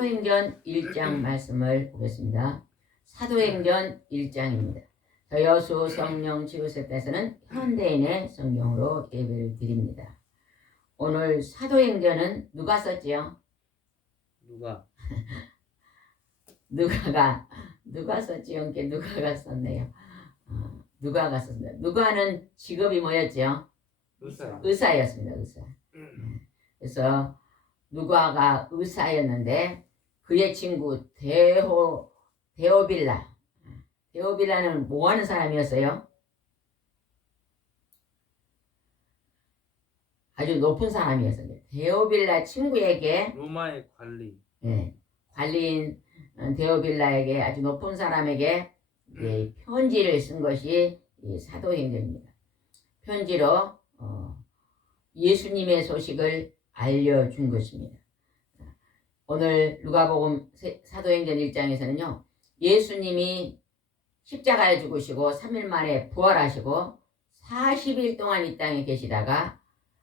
사도행전 1장 말씀을 보겠습니다. 사도행전 1장입니다. 여수 성령 치유센터에서는 현대인의 성경으로 예배를 드립니다. 오늘 사도행전은 누가 썼지요? 누가 썼지요? 누가가 썼네요. 누가가 썼습니다. 누가는 직업이 뭐였죠? 의사였습니다. 의사. 그래서 누가가 의사였는데 그의 친구 데오빌라는 뭐하는 사람이었어요? 아주 높은 사람이었어요. 데오빌라 친구에게 로마의 관리. 관리인 데오빌라에게 아주 높은 사람에게 편지를 쓴 것이 이 사도행전입니다. 편지로 예수님의 소식을 알려준 것입니다. 오늘 누가복음 사도행전 1장에서는요. 예수님이 십자가에 죽으시고 3일 만에 부활하시고 40일 동안 이 땅에 계시다가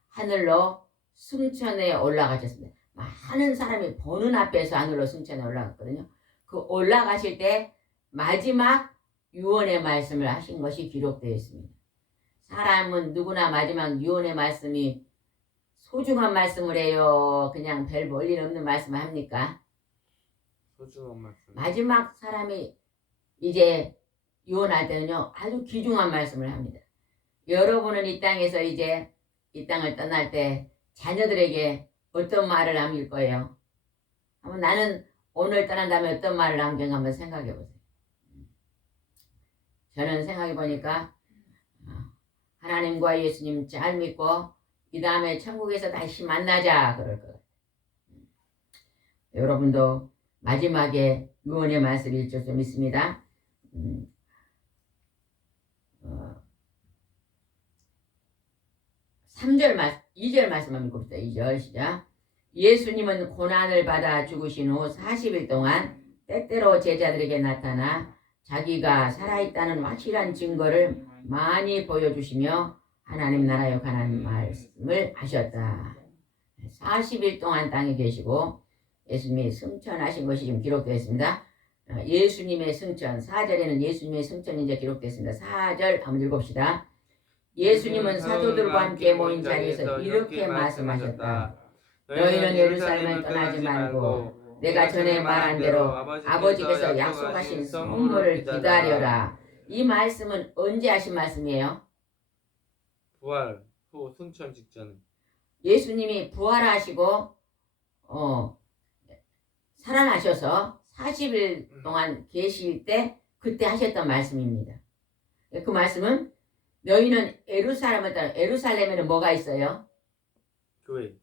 하늘로 승천에 올라가셨습니다. 많은 사람이 보는 앞에서 하늘로 승천에 올라갔거든요. 그 올라가실 때 마지막 유언의 말씀을 하신 것이 기록되어 있습니다. 사람은 누구나 마지막 유언의 말씀이 소중한 말씀을 해요. 그냥 별 볼일 없는 말씀을 합니까? 소중한 말씀. 마지막 사람이 이제 유언할 때는요. 아주 귀중한 말씀을 합니다. 여러분은 이 땅에서 이제 이 땅을 떠날 때 자녀들에게 어떤 말을 남길 거예요? 한번 나는 오늘 떠난다면 어떤 말을 남긴가 한번 생각해 보세요. 저는 생각해 보니까 하나님과 예수님 잘 믿고 이 다음에 천국에서 다시 만나자 그럴 것 같아요. 여러분도 마지막에 유언의 말씀을 읽을 줄 믿습니다. 2절 말씀만 읽읍시다. 2절 시작. 예수님은 고난을 받아 죽으신 후 40일 동안 때때로 제자들에게 나타나 자기가 살아있다는 확실한 증거를 많이 보여주시며 하나님 나라에 관한 말씀을 하셨다. 40일 동안 땅에 계시고 예수님이 승천하신 것이 지금 기록되어 있습니다. 예수님의 승천, 4절에는 예수님의 승천이 이제 기록되어 있습니다. 4절 한번 읽읍시다. 예수님은 사도들과 함께 모인 자리에서 이렇게 말씀하셨다. 너희는 예루살렘을 떠나지 말고 내가 전에 말한 대로 아버지께서 약속하신 선물을 기다려라. 이 말씀은 언제 하신 말씀이에요? 부활 후 승천 직전에. 예수님이 부활하시고 살아나셔서 40일 동안 계실 때 그때 하셨던 말씀입니다. 그 말씀은 너희는 예루살렘에는 뭐가 있어요? 교회.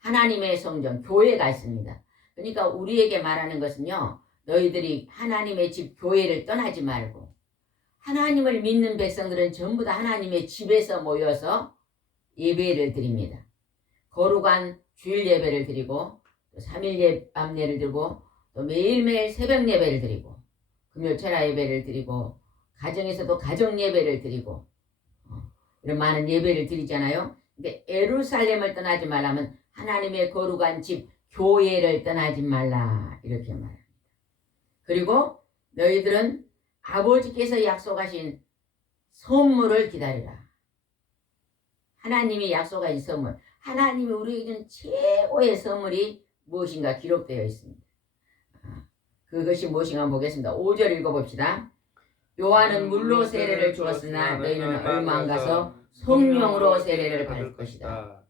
하나님의 성전, 교회가 있습니다. 그러니까 우리에게 말하는 것은요. 너희들이 하나님의 집 교회를 떠나지 말고 하나님을 믿는 백성들은 전부 다 하나님의 집에서 모여서 예배를 드립니다. 거룩한 주일 예배를 드리고 또 3일 밤예를 드리고 또 매일매일 새벽 예배를 드리고 금요 철야 예배를 드리고 가정에서도 가정 예배를 드리고 이런 많은 예배를 드리잖아요. 근데 예루살렘을 떠나지 말라면 하나님의 거룩한 집 교회를 떠나지 말라 이렇게 말합니다. 그리고 너희들은 아버지께서 약속하신 선물을 기다리라. 하나님이 약속하신 선물, 하나님이 우리에게 주는 최고의 선물이 무엇인가 기록되어 있습니다. 그것이 무엇인가 보겠습니다. 5절 읽어봅시다. 요한은 물로 세례를 주었으나 너희는 얼마 안 가서 성령으로 세례를 받을 것이다.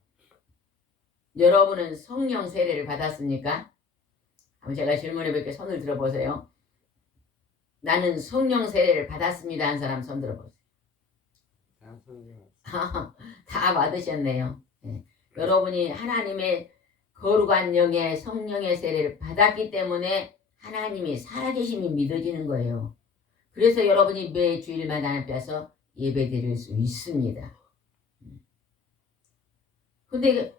여러분은 성령 세례를 받았습니까? 한번 제가 질문해 볼게요. 손을 들어보세요. 나는 성령 세례를 받았습니다. 한 사람 손 들어보세요. 다 받으셨네요. 네. 여러분이 하나님의 거룩한 영의 성령의 세례를 받았기 때문에 하나님이 살아계심이 믿어지는 거예요. 그래서 여러분이 매 주일마다 하나님 앞에서 예배 드릴 수 있습니다. 근데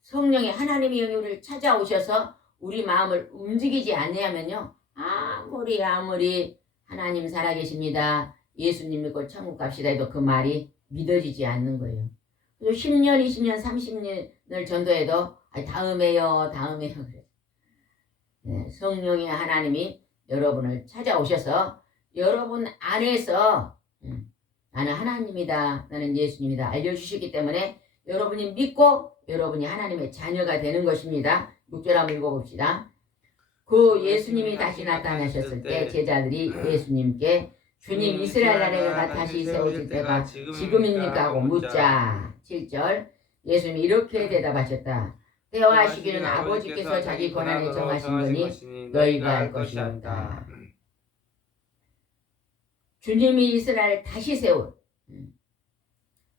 성령의 하나님의 영이 우리를 찾아오셔서 우리 마음을 움직이지 않냐면요. 아무리 하나님 살아계십니다. 예수님 믿고 천국 갑시다 해도 그 말이 믿어지지 않는 거예요. 그래서 10년, 20년, 30년을 전도해도 다음에요 그래. 성령의 하나님이 여러분을 찾아오셔서 여러분 안에서 나는 하나님이다, 나는 예수님이다 알려주시기 때문에 여러분이 믿고 여러분이 하나님의 자녀가 되는 것입니다. 6절 한번 읽어봅시다. 그 예수님이 다시 나타나셨을 때 제자들이 예수님께 주님 이스라엘 나라가 다시 세워질 때가 지금입니까 하고 묻자. 7절 예수님이 이렇게 대답하셨다. 때와 시기는 아버지께서 자기 권한에 정하신 거니 너희가 알 것이 없다. 주님이 이스라엘을 다시 세울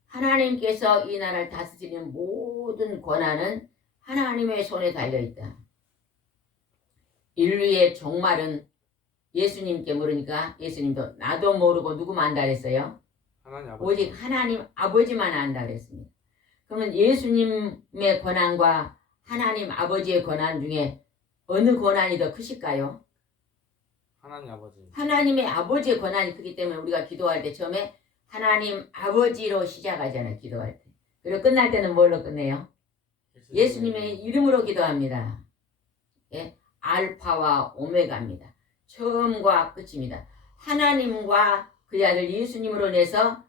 하나님께서 이 나라를 다스리는 모든 권한은 하나님의 손에 달려있다. 인류의 종말은 예수님께 물으니까 예수님도 나도 모르고 누구만 안다 그랬어요? 오직 하나님 아버지만 안다 그랬습니다. 그러면 예수님의 권한과 하나님 아버지의 권한 중에 어느 권한이 더 크실까요? 하나님 아버지. 하나님의 아버지의 권한이 크기 때문에 우리가 기도할 때 처음에 하나님 아버지로 시작하잖아요. 기도할 때. 그리고 끝날 때는 뭘로 끝내요? 예수님의 이름으로 기도합니다. 예? 알파와 오메가입니다. 처음과 끝입니다. 하나님과 그의 아들 예수님으로 인해서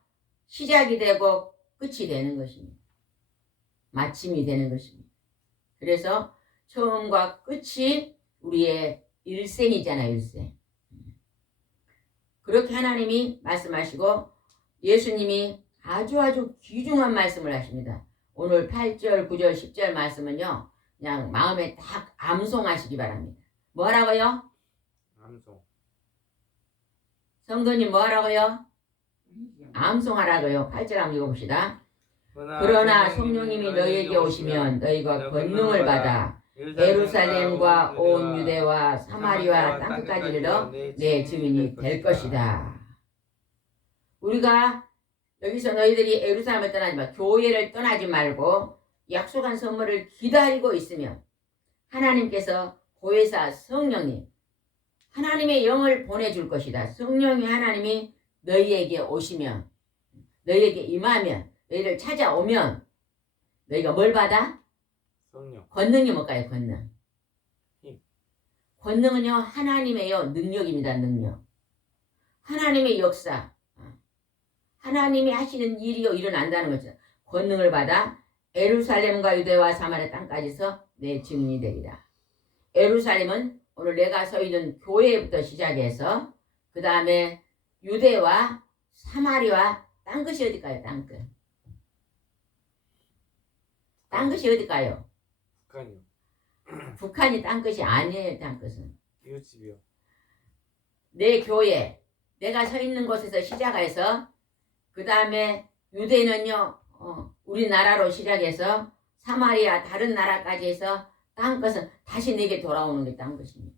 시작이 되고 끝이 되는 것입니다. 마침이 되는 것입니다. 그래서 처음과 끝이 우리의 일생이잖아요. 일생. 그렇게 하나님이 말씀하시고 예수님이 아주 귀중한 말씀을 하십니다. 오늘 8절, 9절, 10절 말씀은요. 그냥 마음에 딱 암송하시기 바랍니다. 뭐하라고요? 암송. 성도님 뭐하라고요? 암송하라고요. 8절 한번 읽어봅시다. 그러나 성령님이 너희에게 오시면 너희가 권능을 받아 예루살렘과 온 유대와 사마리아 땅끝까지 이르러 내 증인이 될 것이다. 우리가 여기서 너희들이 예루살렘을 떠나지 마, 교회를 떠나지 말고 약속한 선물을 기다리고 있으면 하나님께서 보혜사 성령님, 하나님의 영을 보내줄 것이다. 성령이 하나님이 너희에게 오시면, 너희에게 임하면, 너희를 찾아오면 너희가 뭘 받아? 성령. 권능이 뭘까요? 권능. 힘. 권능은요 하나님의요 능력입니다. 능력. 하나님의 역사. 하나님이 하시는 일이요 일어난다는 거죠. 권능을 받아 예루살렘과 유대와 사마리아 땅까지서 내 증인이 되리라. 예루살렘은 오늘 내가 서 있는 교회부터 시작해서 그 다음에 유대와 사마리아 땅끝이 어딜까요? 땅끝. 땅끝이 어딜까요? 북한이요. 북한이 땅끝이 아니에요. 땅끝은. 이웃집이요. 내 교회, 내가 서 있는 곳에서 시작해서 그 다음에 유대는요 우리나라로 시작해서 사마리아 다른 나라까지 해서 땅끝은 다시 내게 돌아오는 게 땅끝입니다.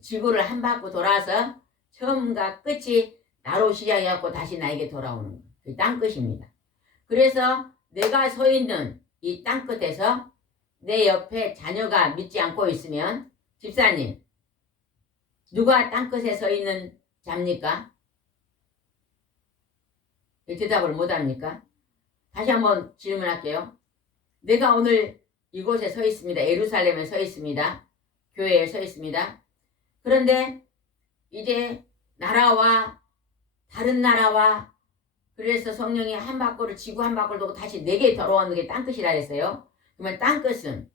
지구를 한 바퀴 돌아서 처음과 끝이 나로 시작해갖고 다시 나에게 돌아오는 그 땅끝입니다. 그래서 내가 서 있는 이 땅끝에서 내 옆에 자녀가 믿지 않고 있으면 집사님 누가 땅끝에 서 있는 자입니까? 대답을 못합니까? 다시 한번 질문할게요. 내가 오늘 이곳에 서 있습니다. 예루살렘에 서 있습니다. 교회에 서 있습니다. 그런데 이제 나라와 다른 나라와 그래서 성령이 한 바퀴를 지구 한 바퀴를 돌고 다시 내게 돌아오는 게 땅끝이라 했어요. 그러면 땅끝은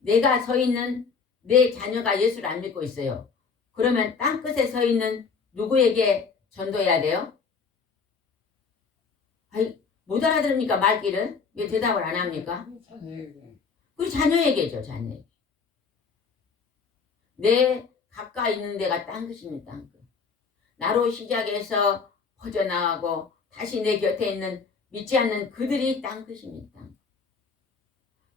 내가 서 있는 내 자녀가 예수를 안 믿고 있어요. 그러면 땅끝에 서 있는 누구에게 전도해야 돼요? 아이, 못 알아들으니까 말귀를 왜 대답을 안 합니까? 우리 자녀에게죠. 자녀에게. 내 가까이 있는 데가 땅끝입니다. 땅끝. 나로 시작해서 퍼져나가고 다시 내 곁에 있는 믿지 않는 그들이 땅끝입니다. 땅끝.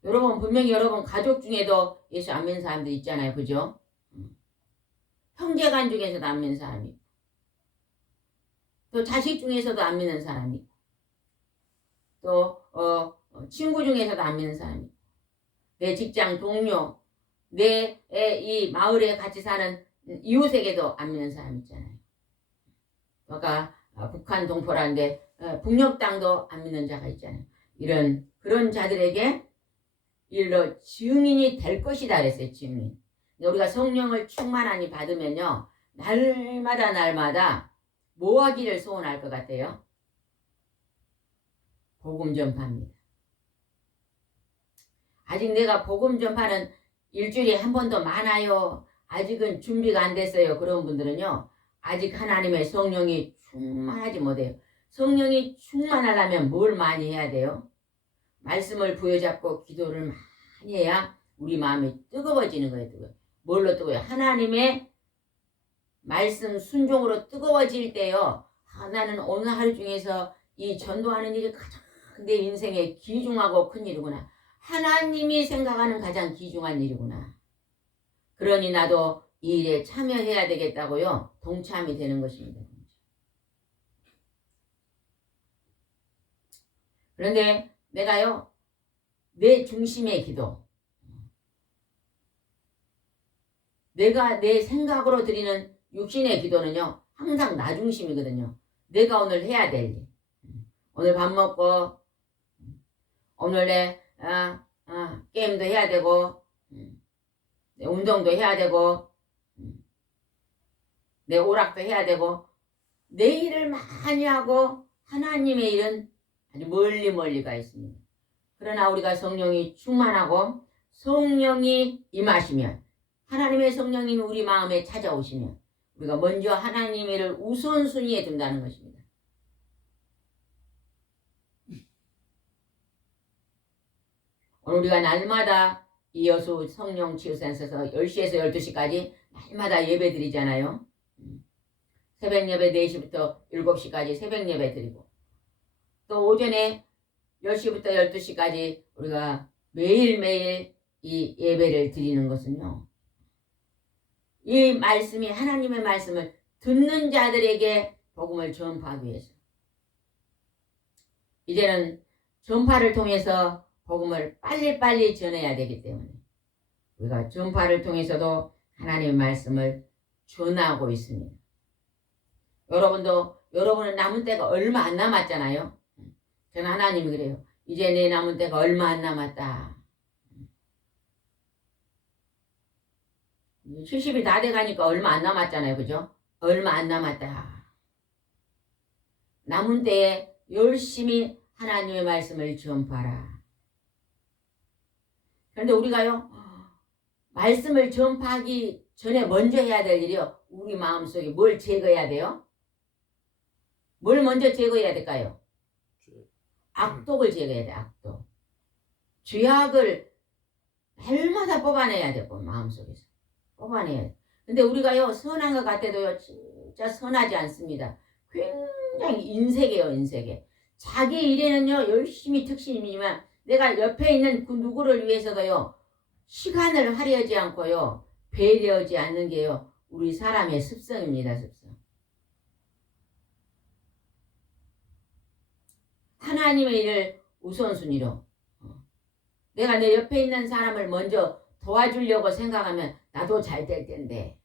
여러분 분명히 여러분 가족 중에도 예수 안 믿는 사람들 있잖아요. 그죠? 형제간 중에서도 안 믿는 사람이 있고 또 자식 중에서도 안 믿는 사람이 있고 또 친구 중에서도 안 믿는 사람이 있고 내 직장 동료 내 이 마을에 같이 사는 이웃에게도 안 믿는 사람 있잖아요. 아까 북한 동포라는데 북녘 땅도 안 믿는 자가 있잖아요. 그런 자들에게 일러 증인이 될 것이다 그랬어요. 증인. 우리가 성령을 충만하니 받으면요, 날마다 뭐 하기를 소원할 것 같아요? 복음 전파입니다. 아직 내가 복음 전파는 일주일에 한 번도 많아요, 아직은 준비가 안 됐어요, 그런 분들은요, 아직 하나님의 성령이 충만하지 못해요. 성령이 충만하려면 뭘 많이 해야 돼요? 말씀을 부여잡고 기도를 많이 해야 우리 마음이 뜨거워지는 거예요. 뭘로 뜨거워요? 하나님의 말씀 순종으로 뜨거워질 때요, 나는 오늘 하루 중에서 이 전도하는 일이 가장 내 인생에 귀중하고 큰 일이구나, 하나님이 생각하는 가장 귀중한 일이구나, 그러니 나도 이 일에 참여해야 되겠다고요, 동참이 되는 것입니다. 그런데 내가요, 내 중심의 기도, 내가 내 생각으로 드리는 육신의 기도는요, 항상 나 중심이거든요. 내가 오늘 해야 될 일, 오늘 밥 먹고 오늘 내 게임도 해야 되고, 내 운동도 해야 되고, 내 오락도 해야 되고, 내 일을 많이 하고 하나님의 일은 아주 멀리 가 있습니다. 그러나 우리가 성령이 충만하고 성령이 임하시면, 하나님의 성령님이 우리 마음에 찾아오시면 우리가 먼저 하나님의 일을 우선순위에 둔다는 것입니다. 오늘 우리가 날마다 이 여수 성령 치유센터에서 10시에서 12시까지 날마다 예배 드리잖아요. 새벽 예배 4시부터 7시까지 새벽 예배 드리고, 또 오전에 10시부터 12시까지 우리가 매일매일 이 예배를 드리는 것은요, 이 말씀이, 하나님의 말씀을 듣는 자들에게 복음을 전파하기 위해서, 이제는 전파를 통해서 복음을 빨리빨리 전해야 되기 때문에 우리가 전파를 통해서도 하나님의 말씀을 전하고 있습니다. 여러분은 남은 때가 얼마 안 남았잖아요. 저는 하나님이 그래요. 이제 내 남은 때가 얼마 안 남았다. 70이 다 돼가니까 얼마 안 남았잖아요. 그죠? 얼마 안 남았다. 남은 때에 열심히 하나님의 말씀을 전파하라. 그런데 우리가요, 말씀을 전파하기 전에 먼저 해야 될 일이요, 우리 마음속에 뭘 제거해야 돼요? 뭘 먼저 제거해야 될까요? 악독을 제거해야 돼. 악독. 죄악을 날마다 뽑아내야 되고, 마음속에서 뽑아내야 돼. 근데 우리가요, 선한 것 같아도요, 진짜 선하지 않습니다. 굉장히 인색해요. 인색해. 자기 일에는요 열심히 특심이지만 내가 옆에 있는 그 누구를 위해서도요 시간을 할애하지 않고요 배려하지 않는 게요 우리 사람의 습성입니다. 습성. 하나님의 일을 우선순위로, 내가 내 옆에 있는 사람을 먼저 도와주려고 생각하면 나도 잘 될 텐데,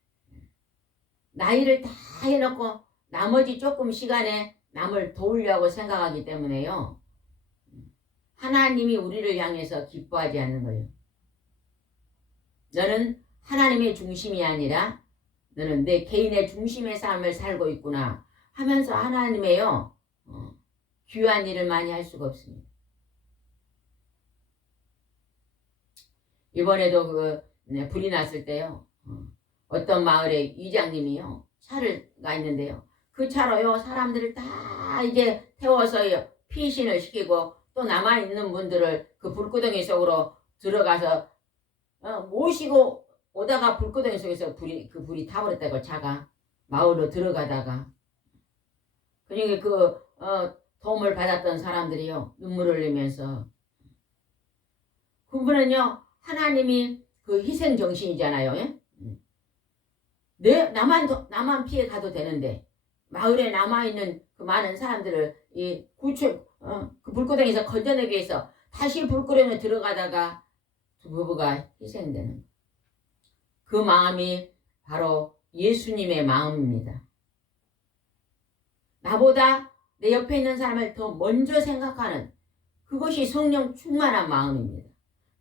나 일을 다 해놓고 나머지 조금 시간에 남을 도우려고 생각하기 때문에요 하나님이 우리를 향해서 기뻐하지 않는 거예요. 너는 하나님의 중심이 아니라 너는 내 개인의 중심의 삶을 살고 있구나 하면서 하나님의요 귀한 일을 많이 할 수가 없습니다. 이번에도 불이 났을 때요 어떤 마을의 이장님이요 차가 있는데요, 그 차로요 사람들을 다 이제 태워서요 피신을 시키고 또 남아있는 분들을 그 불구덩이 속으로 들어가서 모시고 오다가 불구덩이 속에서 그 불이 타버렸다고, 차가 마을로 들어가다가. 그러니까 도움을 받았던 사람들이요 눈물을 흘리면서, 그분은요 하나님이 그 희생 정신이잖아요. 예? 나만 피해 가도 되는데 마을에 남아있는 그 많은 사람들을 그 불구덩이에서 건져내기 위해서 다시 불구덩이에 들어가다가 두 부부가 희생되는 그 마음이 바로 예수님의 마음입니다. 나보다 내 옆에 있는 사람을 더 먼저 생각하는 그것이 성령 충만한 마음입니다.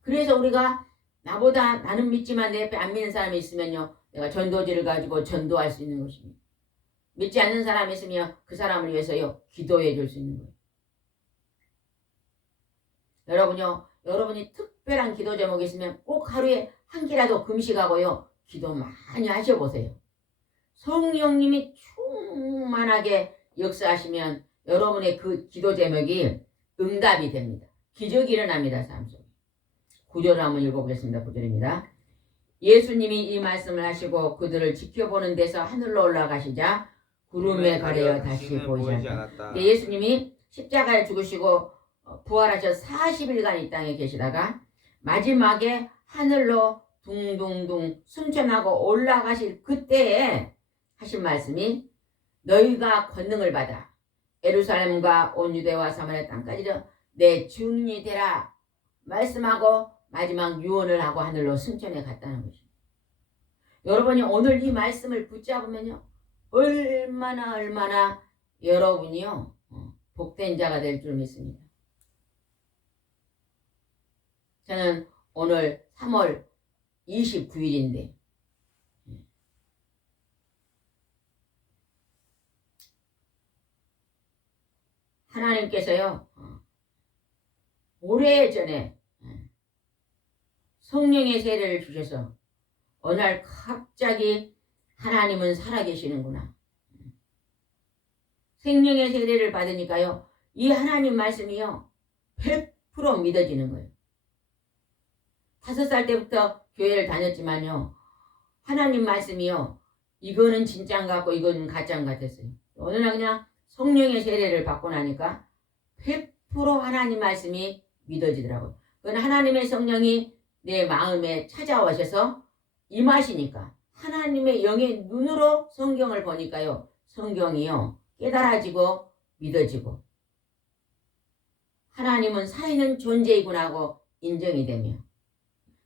그래서 우리가 나보다 나는 믿지만 내 옆에 안 믿는 사람이 있으면요. 내가 전도지를 가지고 전도할 수 있는 것입니다. 믿지 않는 사람이 있으면 그 사람을 위해서요. 기도해 줄 수 있는 거예요. 여러분요. 여러분이 특별한 기도 제목이 있으면 꼭 하루에 한 끼라도 금식하고요. 기도 많이 하셔보세요. 성령님이 충만하게 역사하시면 여러분의 그 기도 제목이 응답이 됩니다. 기적이 일어납니다. 삶 속에. 9절을 한번 읽어보겠습니다. 9절입니다. 예수님이 이 말씀을 하시고 그들을 지켜보는 데서 하늘로 올라가시자 구름에 가려 다시 보이지 않았다. 예수님이 십자가에 죽으시고 부활하셔서 40일간 이 땅에 계시다가 마지막에 하늘로 둥둥둥 승천하고 올라가실 그때에 하신 말씀이 너희가 권능을 받아 예루살렘과 온 유대와 사마리아 땅까지도 내 증인이 되라 말씀하고 마지막 유언을 하고 하늘로 승천해 갔다는 것입니다. 여러분이 오늘 이 말씀을 붙잡으면요. 얼마나 여러분이요. 복된 자가 될 줄 믿습니다. 저는 오늘 3월 29일인데 하나님께서요. 오래전에 성령의 세례를 주셔서 어느 날 갑자기 하나님은 살아계시는구나. 생명의 세례를 받으니까요. 이 하나님 말씀이요. 100% 믿어지는 거예요. 5살 때부터 교회를 다녔지만요. 하나님 말씀이요. 이거는 진짜인 것 같고 이거는 가짜인 것 같았어요. 어느 날 그냥 성령의 세례를 받고 나니까 100% 하나님 말씀이 믿어지더라고요. 그건 하나님의 성령이 내 마음에 찾아오셔서 임하시니까 하나님의 영의 눈으로 성경을 보니까요. 성경이요. 깨달아지고 믿어지고 하나님은 살아있는 존재이구나 하고 인정이 되며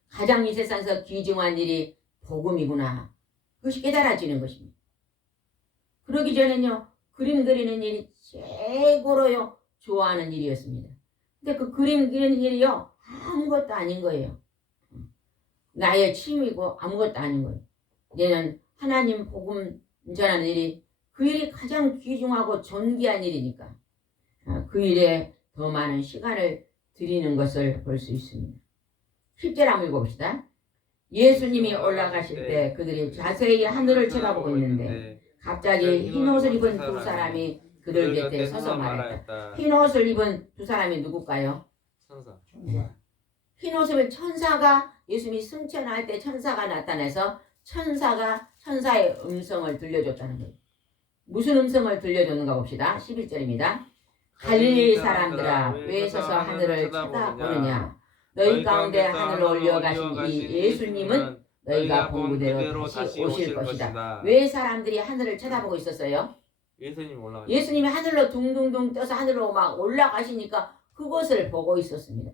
가장 이 세상에서 귀중한 일이 복음이구나. 그것이 깨달아지는 것입니다. 그러기 전에는요. 그림 그리는 일이 최고로요. 좋아하는 일이었습니다. 근데 그 그림 그리는 일이요. 아무것도 아닌 거예요. 나의 취미고 아무것도 아닌 거예요. 얘는 하나님 복음 전하는 일이 그 일이 가장 귀중하고 존귀한 일이니까 그 일에 더 많은 시간을 드리는 것을 볼 수 있습니다. 10절 한번 읽어봅시다. 예수님이 올라가실 때 그들이 자세히 하늘을 쳐다보고 있는데 갑자기 흰옷을 입은 두 사람이 그들 곁에 서서 말했다. 흰옷을 입은 두 사람이 누굴까요? 천사. 흰옷을 입은 천사가 예수님이 승천할 때 천사가 나타나서 천사가 천사의 음성을 들려줬다는 거예요. 무슨 음성을 들려줬는가 봅시다. 11절입니다. 갈릴리 사람들아 왜 서서 하늘을 쳐다보느냐. 너희 가운데 하늘로 올려가신 이 예수님은 너희가 본 그대로 다시 오실 것이다. 왜 사람들이 하늘을 쳐다보고 있었어요? 예수님이 하늘로 둥둥둥 떠서 하늘로 막 올라가시니까 그것을 보고 있었습니다.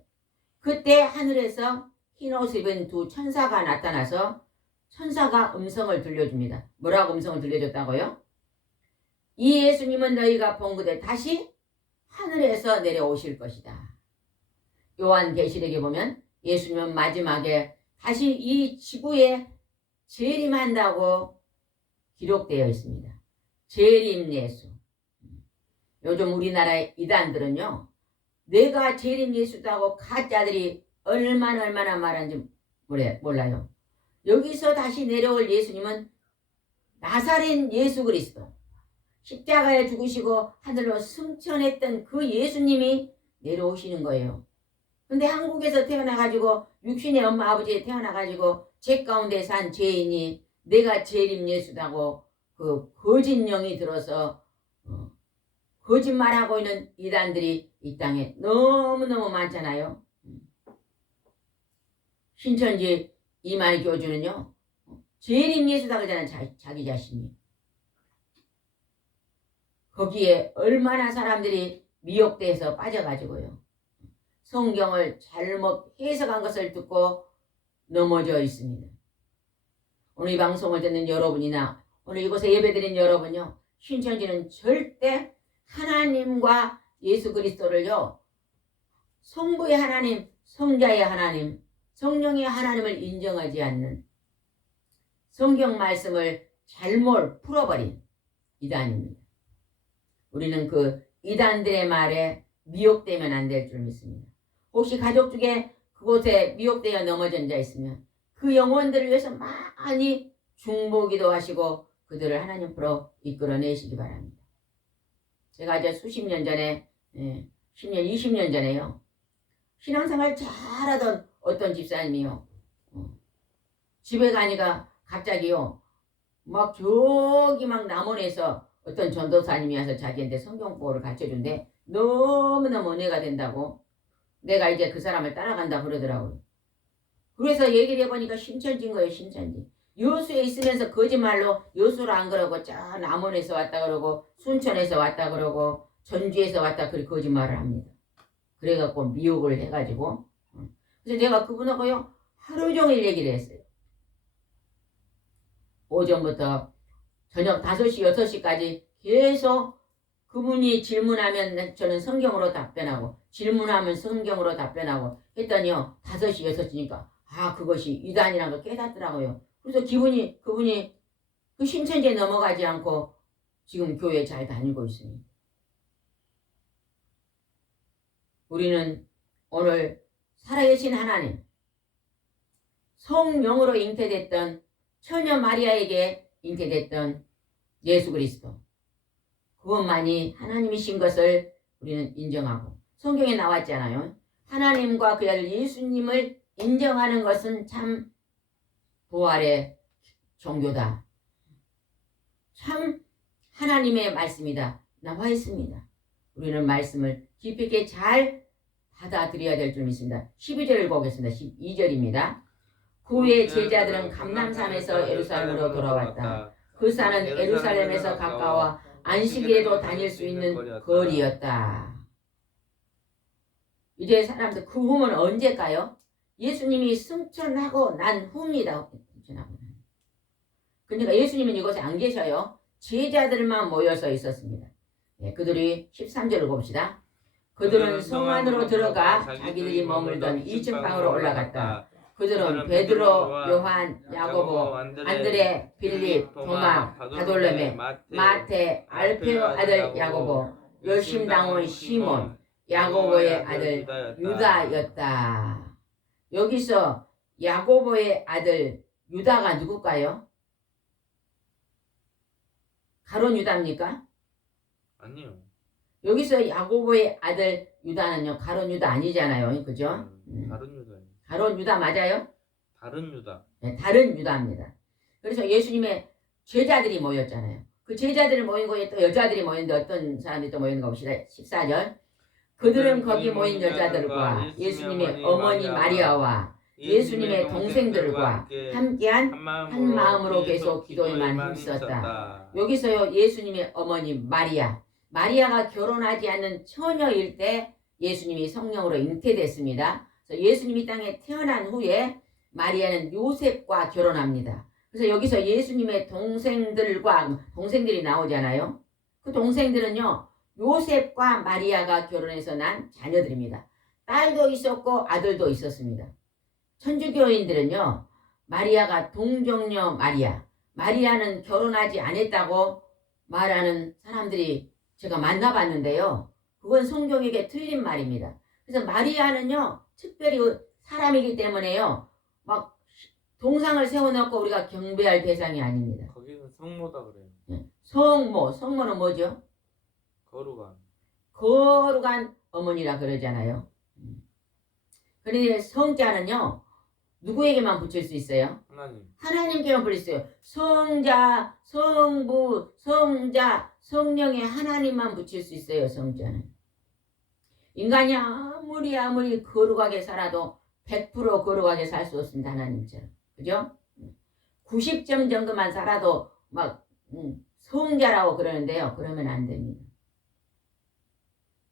그때 하늘에서 흰옷을 입은 두 천사가 나타나서 천사가 음성을 들려줍니다. 뭐라고 음성을 들려줬다고요? 이 예수님은 너희가 본 그대로 다시 하늘에서 내려오실 것이다. 요한계시록에 보면 예수님은 마지막에 다시 이 지구에 재림한다고 기록되어 있습니다. 재림 예수. 요즘 우리나라의 이단들은요. 내가 재림 예수다고 가짜들이 얼마나 말하는지 몰라요. 여기서 다시 내려올 예수님은 나사렛 예수 그리스도. 십자가에 죽으시고 하늘로 승천했던 그 예수님이 내려오시는 거예요. 근데 한국에서 태어나가지고 육신의 엄마 아버지에 태어나가지고 죄 가운데 산 죄인이 내가 재림 예수다고 그 거짓 영이 들어서 거짓말하고 있는 이단들이 이 땅에 너무너무 많잖아요. 신천지 이만희 교주는요. 재림 예수다 그러잖아요. 자기 자신이. 거기에 얼마나 사람들이 미혹돼서 빠져가지고요. 성경을 잘못 해석한 것을 듣고 넘어져 있습니다. 오늘 이 방송을 듣는 여러분이나 오늘 이곳에 예배드린 여러분요. 신천지는 절대 하나님과 예수 그리스도를요. 성부의 하나님, 성자의 하나님, 성령의 하나님을 인정하지 않는 성경 말씀을 잘못 풀어버린 이단입니다. 우리는 그 이단들의 말에 미혹되면 안 될 줄 믿습니다. 혹시 가족 중에 그곳에 미혹되어 넘어진 자 있으면 그 영혼들을 위해서 많이 중보기도 하시고 그들을 하나님 앞으로 이끌어내시기 바랍니다. 제가 이제 수십 년 전에 10년, 20년 전에요. 신앙생활 잘하던 어떤 집사님이요. 집에 가니까 갑자기요. 막 저기 막 남원에서 어떤 전도사님이 와서 자기한테 성경보호를 가르쳐준대. 너무너무 은혜가 된다고. 내가 이제 그 사람을 따라간다 그러더라고요. 그래서 얘기를 해보니까 신천지인 거예요. 신천지. 여수에 있으면서 거짓말로 여수를 안 그러고 저 남원에서 왔다 그러고 순천에서 왔다 그러고 전주에서 왔다 그렇게 거짓말을 합니다. 그래갖고 미혹을 해가지고 그래서 내가 그분하고요 하루 종일 얘기를 했어요. 오전부터 저녁 5시 6시까지 계속 그분이 질문하면 저는 성경으로 답변하고 질문하면 성경으로 답변하고 했더니요 5시 6시니까 그것이 이단이라는 걸 깨닫더라고요. 그래서 그분이 그 신천지에 넘어가지 않고 지금 교회 잘 다니고 있습니다. 우리는 오늘 살아계신 하나님, 성령으로 잉태됐던 처녀 마리아에게 잉태됐던 예수 그리스도, 그것만이 하나님이신 것을 우리는 인정하고 성경에 나왔잖아요. 하나님과 그 아들 예수님을 인정하는 것은 참 부활의 종교다. 참 하나님의 말씀이다. 나와 있습니다. 우리는 말씀을 깊이 있게 잘 받아들여야 될 줄 믿습니다. 12절을 보겠습니다. 12절입니다. 그 후에 제자들은 감람산에서 예루살렘으로 돌아왔다. 그 산은 예루살렘에서 가까워 안식일에도 다닐 수 있는 거리였다. 이제 사람들 그 후면 언제일까요? 예수님이 승천하고 난 후입니다. 그러니까 예수님은 이곳에 안 계셔요. 제자들만 모여서 있었습니다. 그들이 13절을 봅시다. 그들은 성 안으로 들어가 자기들이 머물던 2층 방으로 올라갔다. 그들은 베드로, 요한, 야고보, 안드레, 빌립, 도마, 바돌레메, 마테, 알페오 아들 야고보, 열심당원 시몬, 야고보의 아들 유다였다. 여기서 야고보의 아들 유다가 누굴까요? 가룟 유다입니까? 아니요. 여기서 야고보의 아들 유다는요 가룟 유다 아니잖아요, 그죠? 다른 유다예요. 가룟 유다 맞아요? 다른 유다. 네, 다른 유다입니다. 그래서 예수님의 제자들이 모였잖아요. 그 제자들이 모인 거에 또 여자들이 모였는데 어떤 사람들이 또 모이는 거 봅시다. 14절. 그들은 거기 모인 여자들과 예수님의 어머니 마리아와 예수님의 동생들과 함께한 한 마음으로 계속 기도에만 힘썼다. 여기서요 예수님의 어머니 마리아, 마리아가 결혼하지 않는 처녀일 때 예수님이 성령으로 잉태됐습니다. 그래서 예수님이 땅에 태어난 후에 마리아는 요셉과 결혼합니다. 그래서 여기서 예수님의 동생들이 나오잖아요. 그 동생들은요 요셉과 마리아가 결혼해서 난 자녀들입니다. 딸도 있었고 아들도 있었습니다. 천주교인들은요 마리아가 동정녀 마리아는 결혼하지 않았다고 말하는 사람들이 제가 만나봤는데요. 그건 성경에게 틀린 말입니다. 그래서 마리아는요 특별히 사람이기 때문에요 막 동상을 세워놓고 우리가 경배할 대상이 아닙니다. 거기는 성모다 그래요. 성모는 뭐죠? 거룩한 어머니라 그러잖아요. 그런데 성자는요 누구에게만 붙일 수 있어요? 하나님께만 붙일 수 있어요. 성자, 성부, 성자, 성령의 하나님만 붙일 수 있어요. 성자는. 인간이 아무리 거룩하게 살아도 100% 거룩하게 살 수 없습니다. 하나님처럼. 그죠? 90점 정도만 살아도 막 성자라고 그러는데요. 그러면 안 됩니다.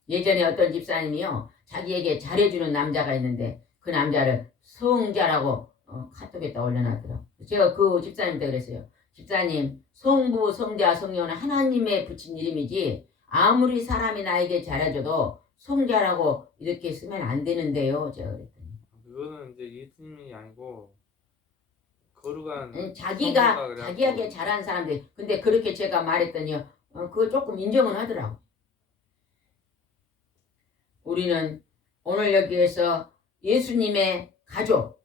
예전에 어떤 집사님이요 자기에게 잘해주는 남자가 있는데 그 남자를 성자라고 카톡에다 올려놨더라고요. 제가 그 집사님한테 그랬어요. 집사님, 성부, 성자, 성령은 하나님의 붙인 이름이지 아무리 사람이 나에게 잘해줘도 성자라고 이렇게 쓰면 안 되는데요. 제가 그랬더니 그거는 이제 예수님이 아니고 거룩한 자기가 성도가 그래갖고 자기에게 잘한 사람들. 근데 그렇게 제가 말했더니요. 그거 조금 인정은 하더라고. 우리는 오늘 여기에서 예수님의 가족,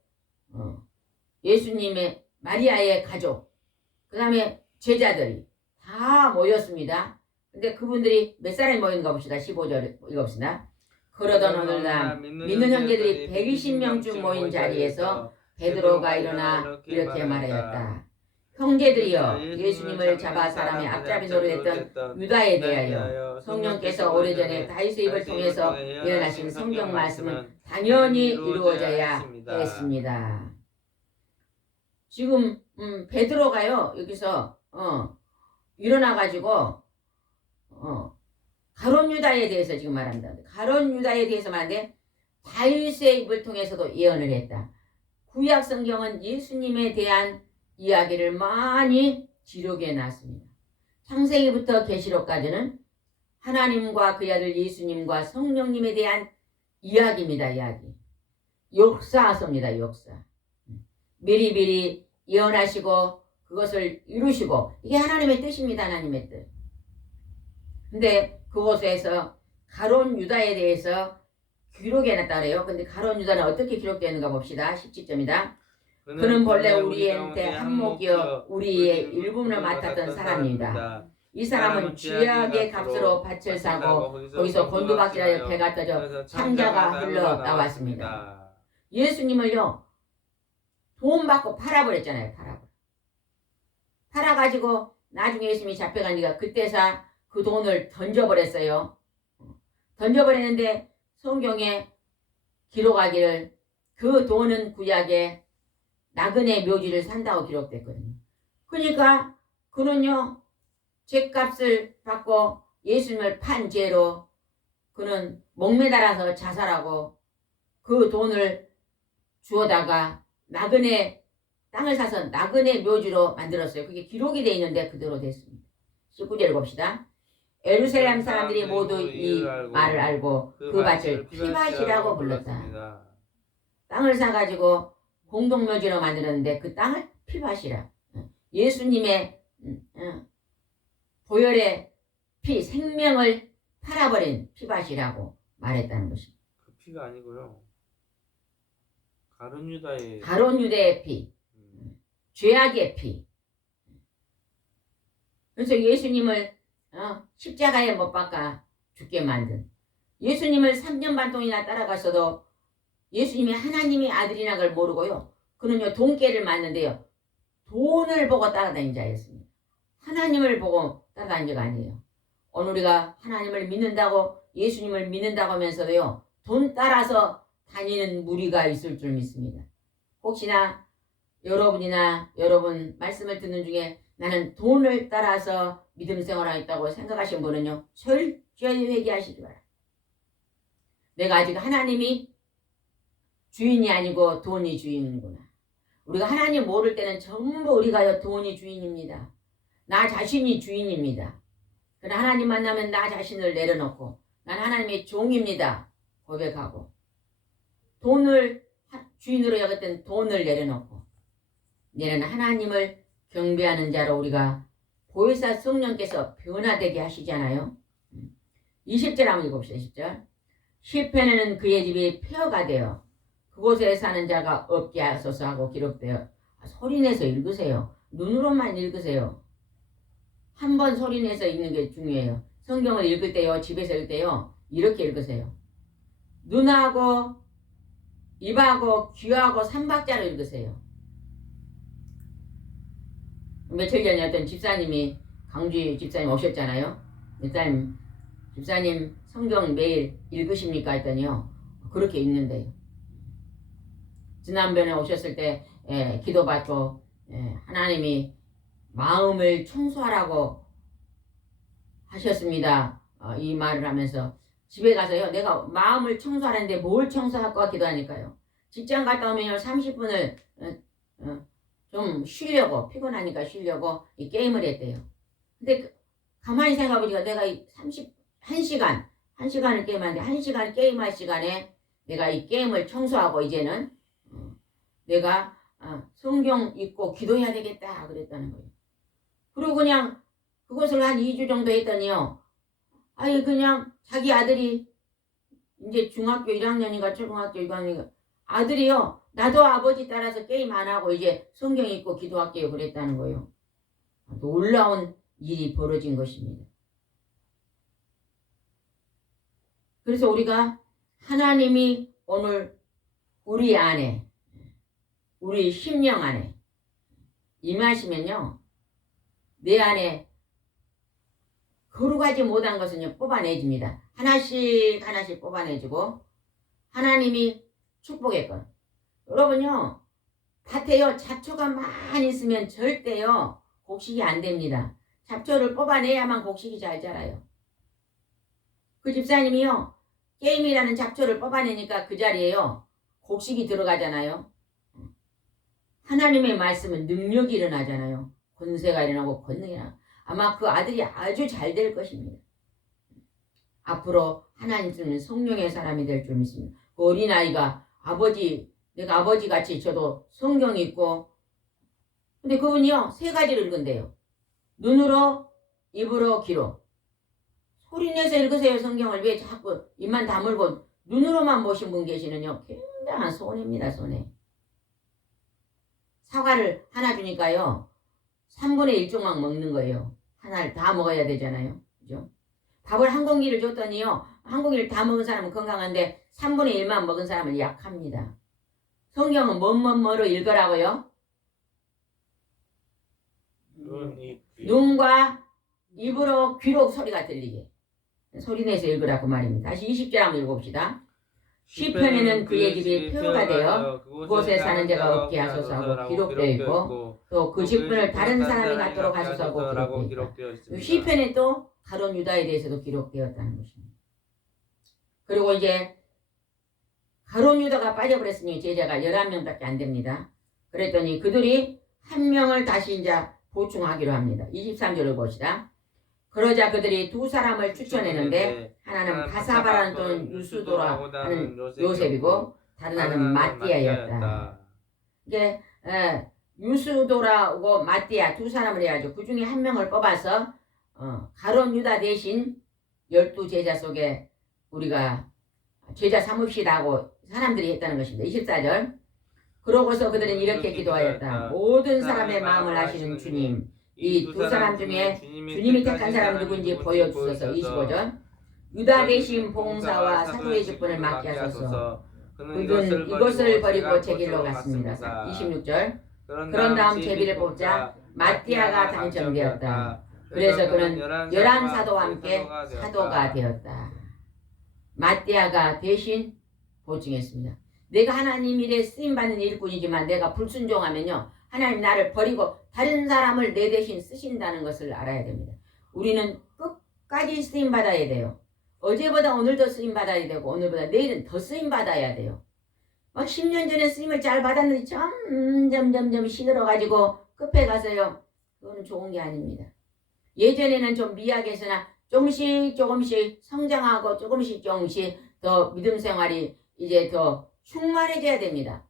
예수님의 마리아의 가족, 그 다음에 제자들이 다 모였습니다. 근데 그분들이 몇 사람이 모였는가 봅시다. 15절 읽읍시다. 그러던 어느 날 믿는 형제들이 120명쯤 모인 자리에서 베드로가 일어나 이렇게 말하였다. 형제들이여, 예수님을 잡아 사람의 앞잡이 노릇했던 유다에 대하여 성령께서 오래전에 다윗의 입을 통해서 예언하신 성경 말씀은 당연히 이루어져야 했습니다. 지금 베드로가요 여기서 일어나가지고 가룟 유다에 대해서 지금 말합니다. 가룟 유다에 대해서 말하는데 다윗의 입을 통해서도 예언을 했다. 구약 성경은 예수님에 대한 이야기를 많이 기록해 놨습니다. 창세기부터 계시록까지는 하나님과 그의 아들 예수님과 성령님에 대한 이야기입니다. 이야기. 역사서입니다. 역사. 미리미리 예언하시고 그것을 이루시고 이게 하나님의 뜻입니다. 하나님의 뜻. 근데 그곳에서 가룟 유다에 대해서 기록해 놨다 그래요. 근데 가룟 유다는 어떻게 기록되는가 봅시다. 17절입니다. 그는 본래 우리한테 한몫이여 우리의 일부분을 맡았던 사람입니다. 이 사람은 죄악의 값으로 밭을 사고 거기서 곤두박질하여 배가 터져 창자가 흘러 나왔습니다. 예수님을요 돈 받고 팔아버렸잖아요. 팔아가지고 나중에 예수님이 잡혀가니까 그때사 그 돈을 던져버렸어요. 던져버렸는데 성경에 기록하기를 그 돈은 구약에 나그네 묘지를 산다고 기록됐거든요. 그러니까 그는요 죄값을 받고 예수님을 판 죄로 그는 목매달아서 자살하고 그 돈을 주워다가 나그네 땅을 사서 나그네 묘지로 만들었어요. 그게 기록이 되어 있는데 그대로 됐습니다. 19절 봅시다. 예루살렘 사람들이 모두 이 말을 알고 그 밭을 피밭이라고 불렀다. 땅을 사가지고 공동묘지로 만들었는데 그 땅을 피밭이라. 예수님의 보혈의 피, 생명을 팔아버린 피밭이라고 말했다는 것입니다. 그 피가 아니고요. 가룟 유다의 피, 죄악의 피. 그래서 예수님을 십자가에 못 박아 죽게 만든, 예수님을 3년 반 동이나 따라갔어도 예수님이 하나님의 아들이라는 걸 모르고요. 그는요 돈깨를 맞는데요. 돈을 보고 따라다닌 자였습니다. 하나님을 보고 따라다닌 자가 아니에요. 오늘 우리가 하나님을 믿는다고 예수님을 믿는다고 하면서도요. 돈 따라서 다니는 무리가 있을 줄 믿습니다. 혹시나 여러분이나 여러분 말씀을 듣는 중에 나는 돈을 따라서 믿음 생활하겠다고 생각하신 분은요. 철저히 회개하시기 바랍니다. 내가 아직 하나님이 주인이 아니고 돈이 주인이구나. 우리가 하나님 모를 때는 전부 우리가 돈이 주인입니다. 나 자신이 주인입니다. 그러나 하나님 만나면 나 자신을 내려놓고 난 하나님의 종입니다. 고백하고 돈을 주인으로 여겼던 돈을 내려놓고 내는 하나님을 경배하는 자로 우리가 보혜사 성령께서 변화되게 하시잖아요. 20절 한번 읽어봅시다. 20절. 시편에는 그의 집이 폐허가 되어 그곳에 사는 자가 없게 하소서 하고 기록되어 소리내서 읽으세요. 눈으로만 읽으세요. 한 번 소리내서 읽는 게 중요해요. 성경을 읽을 때요. 집에서 읽을 때요. 이렇게 읽으세요. 눈하고 입하고 귀하고 삼박자로 읽으세요. 며칠 전에 어떤 집사님이 강주 집사님 오셨잖아요. 집사님 성경 매일 읽으십니까 했더니요. 그렇게 읽는데요. 지난번에 오셨을 때 기도받고 하나님이 마음을 청소하라고 하셨습니다. 이 말을 하면서 집에 가서요. 내가 마음을 청소하는데 뭘 청소할까 기도하니까요. 직장 갔다 오면 30분을 좀 쉬려고 피곤하니까 쉬려고 이 게임을 했대요. 근데 가만히 생각해보니까 내가 이 1시간을 게임하는데 1시간 게임할 시간에 내가 이 게임을 청소하고 이제는 내가 성경 읽고 기도해야 되겠다 그랬다는 거예요. 그리고 그냥 그것을 한 2주 정도 했더니요. 아니 그냥 자기 아들이 이제 중학교 1학년인가 초등학교 1학년인가 아들이요. 나도 아버지 따라서 게임 안 하고 이제 성경 읽고 기도할게요 그랬다는 거예요. 놀라운 일이 벌어진 것입니다. 그래서 우리가 하나님이 오늘 우리 안에 우리 심령 안에 임하시면요. 내 안에 거룩하지 못한 것은요 뽑아내집니다. 하나씩 하나씩 뽑아내주고 하나님이 축복했건 여러분요 밭에요 잡초가 많이 있으면 절대요 곡식이 안 됩니다. 잡초를 뽑아내야만 곡식이 잘 자라요. 그 집사님이요 게임이라는 잡초를 뽑아내니까 그 자리에요 곡식이 들어가잖아요. 하나님의 말씀은 능력이 일어나잖아요. 권세가 일어나고 권능이 일어나고 아마 그 아들이 아주 잘 될 것입니다. 앞으로 하나님 주는 성령의 사람이 될 줄 믿습니다. 그 어린아이가 내가 아버지같이 저도 성경 읽고 근데 그분이요 3가지를 읽은대요. 눈으로 입으로 귀로 소리내서 읽으세요. 성경을 왜 자꾸 입만 다물고 눈으로만 보신 분 계시는요 굉장한 손해입니다. 손해. 사과를 하나 주니까요 3분의 1 조각 먹는 거예요. 하나를 다 먹어야 되잖아요. 그죠? 밥을 한 공기를 줬더니요 한 공기를 다 먹은 사람은 건강한데 3분의 1만 먹은 사람은 약합니다. 성경은 뭐로 읽으라고요? 눈과 입으로 귀로 소리가 들리게 소리내서 읽으라고 말입니다. 다시 20절 한번 읽어봅시다. 시편에는 그의 집이 표가 되어 그곳에 사는 자가 없게 하소서 하고 기록되어 있고 또 그 직분을 다른 사람이 갖도록 하소서 하고 기록되어 있다. 시편에 또 가룟 유다에 대해서도 기록되었다는 것입니다. 그리고 이제 가룟 유다가 빠져버렸으니 제자가 11명밖에 안 됩니다. 그랬더니 그들이 한 명을 다시 이제 보충하기로 합니다. 23절을 봅시다. 그러자 그들이 2사람을 추천했는데 하나는 바사바라는 또는 유수도라 하는 요셉이고 다른 하나는 마띠아였다. 이게 유수도라고 마띠아 2사람을 해가지고 그 중에 한 명을 뽑아서 가룟 유다 대신 12제자 속에 우리가 제자 삼읍시다 하고 사람들이 했다는 것입니다. 24절 그러고서 그들은 이렇게 기도하였다. 모든 사람의 마음을 아시는 주님 이 2사람 중에 주님이 택한 사람이 누군지 보여주소서. 25절 유다 대신 봉사와 사도의 직분을 맡게 하소서. 그들은 이것을 버리고 제 길로 갔습니다. 26절 그런 다음 제비를 뽑자 마띠아가 당첨되었다. 그래서 그는 11사도와 함께 사도가 되었다. 마띠아가 대신 보증했습니다. 내가 하나님 일에 쓰임받는 일꾼이지만 내가 불순종하면요 하나님 나를 버리고 다른 사람을 내 대신 쓰신다는 것을 알아야 됩니다. 우리는 끝까지 쓰임받아야 돼요. 어제보다 오늘 더 쓰임받아야 되고 오늘보다 내일은 더 쓰임받아야 돼요. 막 10년 전에 쓰임을 잘 받았는데 점점 시들어가지고 끝에 가서요 그거는 좋은 게 아닙니다. 예전에는 좀 미약했으나 조금씩 성장하고 조금씩 더 믿음 생활이 이제 더 충만해져야 됩니다.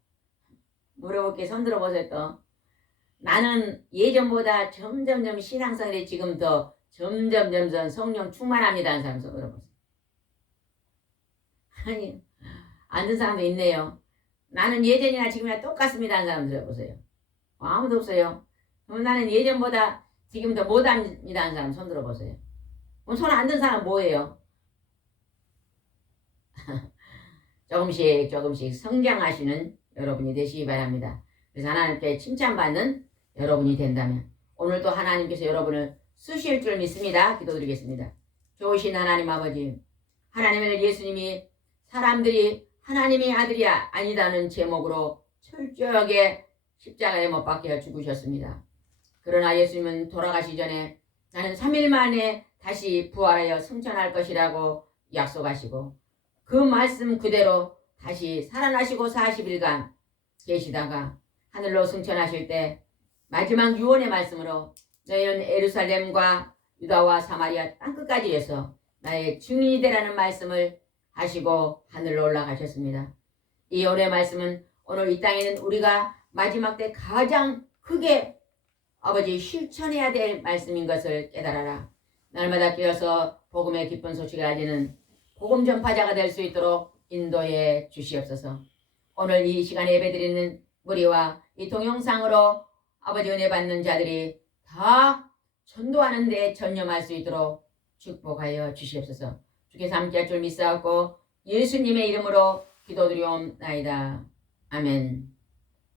물어볼게 손 들어보세요. 또 나는 예전보다 점점 신앙생활이 지금 더 점점 성령 충만합니다 하는 사람 손 들어보세요. 아니 앉은 사람도 있네요. 나는 예전이나 지금이나 똑같습니다 하는 사람 들어보세요. 아무도 없어요. 그럼 나는 예전보다 지금 더 못합니다 하는 사람 손 들어보세요. 그럼 손 안 든 사람 뭐예요? 조금씩 성장하시는 여러분이 되시기 바랍니다. 그래서 하나님께 칭찬받는 여러분이 된다면 오늘도 하나님께서 여러분을 쓰실 줄 믿습니다. 기도드리겠습니다. 좋으신 하나님 아버지, 하나님의 예수님이 사람들이 하나님의 아들이야 아니다는 제목으로 철저하게 십자가에 못 박혀 죽으셨습니다. 그러나 예수님은 돌아가시 전에 나는 3일 만에 다시 부활하여 승천할 것이라고 약속하시고 그 말씀 그대로 다시 살아나시고 40일간 계시다가 하늘로 승천하실 때 마지막 유언의 말씀으로 너희는 예루살렘과 유다와 사마리아 땅끝까지 해서 나의 증인이 되라는 말씀을 하시고 하늘로 올라가셨습니다. 이 오래 말씀은 오늘 이 땅에는 우리가 마지막 때 가장 크게 아버지 실천해야 될 말씀인 것을 깨달아라. 날마다 깨어서 복음의 기쁜 소식을 알리는 복음 전파자가 될 수 있도록 인도해 주시옵소서. 오늘 이 시간에 예배드리는 무리와 이 동영상으로 아버지 은혜 받는 자들이 다 전도하는 데 전념할 수 있도록 축복하여 주시옵소서. 주께서 함께할 줄 믿사옵고 예수님의 이름으로 기도드리옵나이다. 아멘.